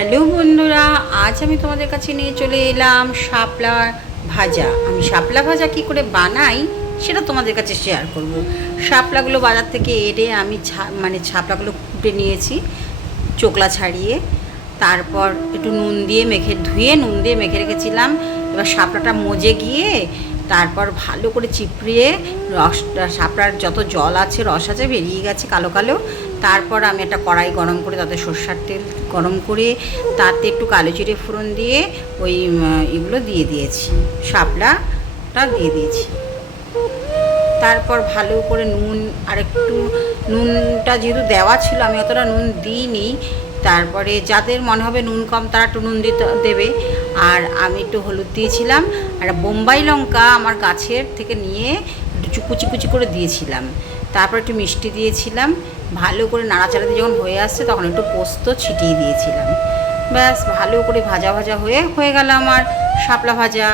Hello বন্ধুরা, আজ আমি তোমাদের কাছে নিয়ে চলে এলাম শাপলা ভাজা। আমি শাপলা ভাজা কি করে বানাই সেটা তোমাদের কাছে শেয়ার করব। শাপলাগুলো বাজার থেকে এনে আমি শাপলাগুলো কুটে নিয়েছি চোকলা ছাড়িয়ে, তারপর একটু নুন দিয়ে ধুয়ে নুন দিয়ে মেখে রেখেছিলাম। এবার শাপলাটা মজে গিয়ে তারপর ভালো করে চিপড়িয়ে রসটা, শাপলার যত জল আছে রস আছে বেরিয়ে গেছে কালো কালো। তারপর আমি একটা কড়াই গরম করে তাতে সর্ষার তেল গরম করে তাতে একটু কালো জিরে ফোড়ন দিয়ে ওই এগুলো দিয়ে দিয়েছি, শাপলাটা দিয়ে দিয়েছি। তারপর ভালো করে নুন, আর একটু নুনটা যেহেতু দেওয়া ছিল আমি অতটা নুন দিইনি, তারপরে যাদের মনে হবে নুন কম তারা একটু নুন দেবে। আর আমি একটু হলুদ দিয়েছিলাম, আর বোম্বাই লঙ্কা আমার গাছের থেকে নিয়ে একটু কুচি কুচি করে দিয়েছিলাম। তারপর একটু মিষ্টি দিয়েছিলাম। ভালো করে নাড়াচাড়া দিয়ে যখন হয়ে আসছে তখন একটু পোস্ত ছিটিয়ে দিয়েছিলাম। ব্যাস ভালো করে ভাজা ভাজা হয়ে গেল আমার শাপলা ভাজা।